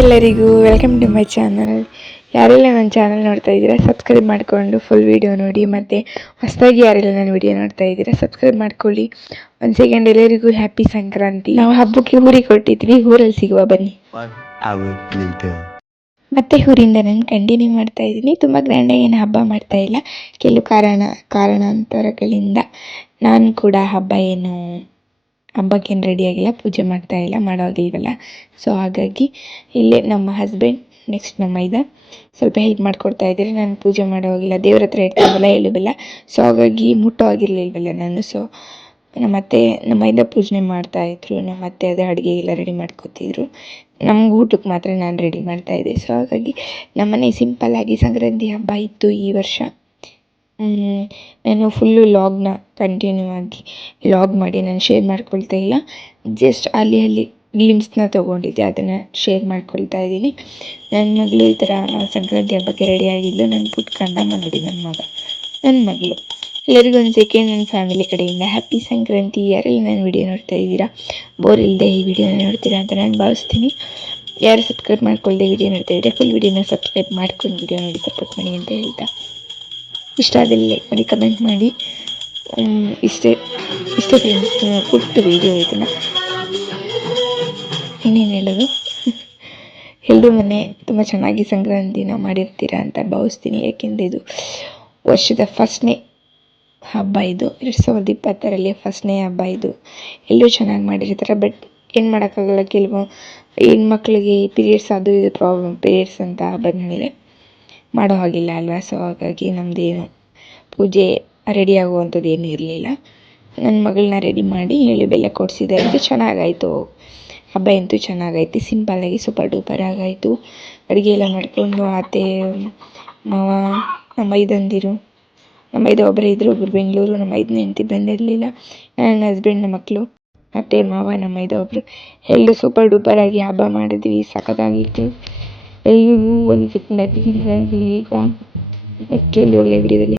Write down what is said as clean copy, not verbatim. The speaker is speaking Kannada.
ಎಲ್ಲರಿಗೂ ವೆಲ್ಕಮ್ ಟು ಮೈ ಚಾನಲ್. ಯಾರೆಲ್ಲ ನನ್ನ ಚಾನಲ್ ನೋಡ್ತಾ ಇದ್ದೀರಾ ಸಬ್ಸ್ಕ್ರೈಬ್ ಮಾಡಿಕೊಂಡು ಫುಲ್ ವೀಡಿಯೋ ನೋಡಿ. ಮತ್ತು ಹೊಸದಾಗಿ ಯಾರೆಲ್ಲ ನನ್ನ ವೀಡಿಯೋ ನೋಡ್ತಾ ಇದ್ದೀರಾ ಸಬ್ಸ್ಕ್ರೈಬ್ ಮಾಡ್ಕೊಳ್ಳಿ. ಒಂದು ಸೆಕೆಂಡ್, ಎಲ್ಲರಿಗೂ ಹ್ಯಾಪಿ ಸಂಕ್ರಾಂತಿ. ನಾವು ಹಬ್ಬಕ್ಕೆ ಊರಿಗೆ ಕೊಟ್ಟಿದ್ವಿ, ಊರಲ್ಲಿ ಸಿಗುವ ಬನ್ನಿ. ಮತ್ತೆ ಊರಿಂದ ನಾನು ಕಂಟಿನ್ಯೂ ಮಾಡ್ತಾ ಇದ್ದೀನಿ. ತುಂಬ ಗ್ರ್ಯಾಂಡಾಗಿ ಏನು ಹಬ್ಬ ಮಾಡ್ತಾ ಇಲ್ಲ. ಕೆಲವು ಕಾರಣಾಂತರಗಳಿಂದ ನಾನು ಕೂಡ ಹಬ್ಬಕ್ಕೇನು ರೆಡಿಯಾಗಿಲ್ಲ, ಪೂಜೆ ಮಾಡ್ತಾ ಇಲ್ಲ, ಮಾಡೋದಿಲ್ವಲ್ಲ. ಸೊ ಹಾಗಾಗಿ ಇಲ್ಲೇ ನಮ್ಮ ಹಸ್ಬೆಂಡ್ ನೆಕ್ಸ್ಟ್ ನಮ್ಮ ಸ್ವಲ್ಪ ಹೆಲ್ಪ್ ಮಾಡಿಕೊಡ್ತಾ ಇದ್ದಾರೆ. ನಾನು ಪೂಜೆ ಮಾಡೋವಾಗಿಲ್ಲ, ದೇವ್ರ ಹತ್ರ ಇಡ್ತೀವಲ್ಲ ಎಳ್ಳು ಸೊ ಹಾಗಾಗಿ ಮುಟ್ಟೋ ಆಗಿರಲಿಲ್ವಲ್ಲ ನಾನು. ಸೊ ನಮ್ಮ ಪೂಜೆ ಮಾಡ್ತಾಯಿದ್ರು, ನಮ್ಮ ಅತ್ತೆ ಅದೇ ಅಡುಗೆ ಎಲ್ಲ ರೆಡಿ ಮಾಡ್ಕೊತಿದ್ರು. ನಮ್ಗೆ ಊಟಕ್ಕೆ ಮಾತ್ರ ನಾನು ರೆಡಿ ಮಾಡ್ತಾಯಿದ್ದೆ. ಸೊ ಹಾಗಾಗಿ ನಮ್ಮನೆ ಸಿಂಪಲ್ಲಾಗಿ ಸಂಕ್ರಾಂತಿ ಹಬ್ಬ ಇತ್ತು ಈ ವರ್ಷ. ನಾನು ಫುಲ್ಲು ಕಂಟಿನ್ಯೂ ಆಗಿ ಲಾಗ್ ಮಾಡಿ ನಾನು ಶೇರ್ ಮಾಡ್ಕೊಳ್ತಾ ಇಲ್ಲ. ಜಸ್ಟ್ ಅಲ್ಲಿ ಗ್ಲಿಮ್ಸ್ನ ತೊಗೊಂಡಿದ್ದೆ, ಅದನ್ನು ಶೇರ್ ಮಾಡ್ಕೊಳ್ತಾ ಇದ್ದೀನಿ. ನನ್ನ ಮಗಳು ಈ ಥರ ಸಂಕ್ರಾಂತಿ ಹಬ್ಬಕ್ಕೆ ರೆಡಿ ಆಗಿದ್ದು. ನನ್ನ ಪುಟ್ಕಂಡಮ್ಮ ನೋಡಿ, ನನ್ನ ಮಗಳು. ಎಲ್ಲರಿಗೂ ಒಂದು ಸೆಕೆಂಡ್ ನನ್ನ ಫ್ಯಾಮಿಲಿ ಕಡೆಯಿಂದ ಹ್ಯಾಪಿ ಸಂಕ್ರಾಂತಿ. ಯಾರೆಲ್ಲ ನಾನು ವಿಡಿಯೋ ನೋಡ್ತಾ ಇದ್ದೀರಾ, ಬೋರ್ ಇಲ್ಲದೆ ಈ ವಿಡಿಯೋನ ನೋಡ್ತೀರಾ ಅಂತ ನಾನು ಭಾವಿಸ್ತೀನಿ. ಯಾರು ಸಬ್ಸ್ಕ್ರೈಬ್ ಮಾಡ್ಕೊಳ್ಳದೆ ವಿಡಿಯೋ ನೋಡ್ತಾ ಇದ್ದೀರಾ, ಫುಲ್ ವಿಡಿಯೋನ ಸಬ್ಸ್ಕ್ರೈಬ್ ಮಾಡ್ಕೊಂಡು ವಿಡಿಯೋ ನೋಡಿ ಸಪೋರ್ಟ್ ಮಾಡಿ ಅಂತ ಹೇಳ್ತಾ, ಇಷ್ಟ ಆದಲ್ಲಿ ಲೈಕ್ ಮಾಡಿ, ಕಮೆಂಟ್ ಮಾಡಿ. ಇಷ್ಟೇ ಫ್ರೆಂಡ್ಸ್, ಪುಟ್ಟ ವೀಡಿಯೋ ಇದನ್ನು. ಇನ್ನೇನು ಹೇಳೋದು, ಎಲ್ಲರೂ ಮನೆ ತುಂಬ ಚೆನ್ನಾಗಿ ಸಂಕ್ರಾಂತಿನ ಮಾಡಿರ್ತೀರಾ ಅಂತ ಭಾವಿಸ್ತೀನಿ. ಏಕೆಂದರೆ ಇದು ವರ್ಷದ ಫಸ್ಟ್ನೇ ಹಬ್ಬ, ಇದು 2020ರಲ್ಲಿ ಫಸ್ಟ್ನೇ ಹಬ್ಬ ಇದು. ಎಲ್ಲರೂ ಚೆನ್ನಾಗಿ ಮಾಡಿರ್ತಾರೆ. ಬಟ್ ಏನು ಮಾಡೋಕ್ಕಾಗಲ್ಲ, ಕೆಲವು ಹೆಣ್ಮಕ್ಳಿಗೆ ಪೀರಿಯಡ್ಸ್ ಅದು ಇದು ಪ್ರಾಬ್ಲಮ್, ಪೀರಿಯಡ್ಸ್ ಅಂತ ಬಂದಮೇಲೆ ಮಾಡೋ ಹಾಗಿಲ್ಲ ಅಲ್ವಾ. ಸೊ ಹಾಗಾಗಿ ನಮ್ಮದೇನು ಪೂಜೆ ರೆಡಿ ಆಗುವಂಥದ್ದು ಏನೂ ಇರಲಿಲ್ಲ. ನನ್ನ ಮಗಳನ್ನ ರೆಡಿ ಮಾಡಿ ಎಳ್ಳು ಬೆಲ್ಲ ಕೊಡಿಸಿದೆ. ಇದು ಚೆನ್ನಾಗಾಯಿತು, ಹಬ್ಬ ಅಂತೂ ಚೆನ್ನಾಗಾಯ್ತು. ಸಿಂಪಲ್ಲಾಗಿ ಸೂಪರ್ ಡೂಪರ್ ಆಗಾಯಿತು. ಅಡುಗೆ ಎಲ್ಲ ಮಾಡಿಕೊಂಡು ಅತ್ತೆ ಮಾವ, ನಮ್ಮ ನಮ್ಮ ಒಬ್ಬರೇ ಇದ್ದರು, ಒಬ್ಬರು ಬೆಂಗಳೂರು. ನಮ್ಮ ಹೆಂಡತಿ ಬಂದಿರಲಿಲ್ಲ. ನನ್ನ ಹಸ್ಬೆಂಡ್, ನಮ್ಮ ಮಕ್ಕಳು, ಅತ್ತೆ ಮಾವ, ನಮ್ಮ ಒಬ್ಬರು ಎಲ್ಲರೂ ಸೂಪರ್ ಡೂಪರಾಗಿ ಹಬ್ಬ ಮಾಡಿದ್ವಿ. ಸಖತ್ತಾಗಿತ್ತು. ಎಲ್ರಿಗೂ ಒಂದು ಒಳ್ಳೆ ವಿಡಿಯೋದಲ್ಲಿ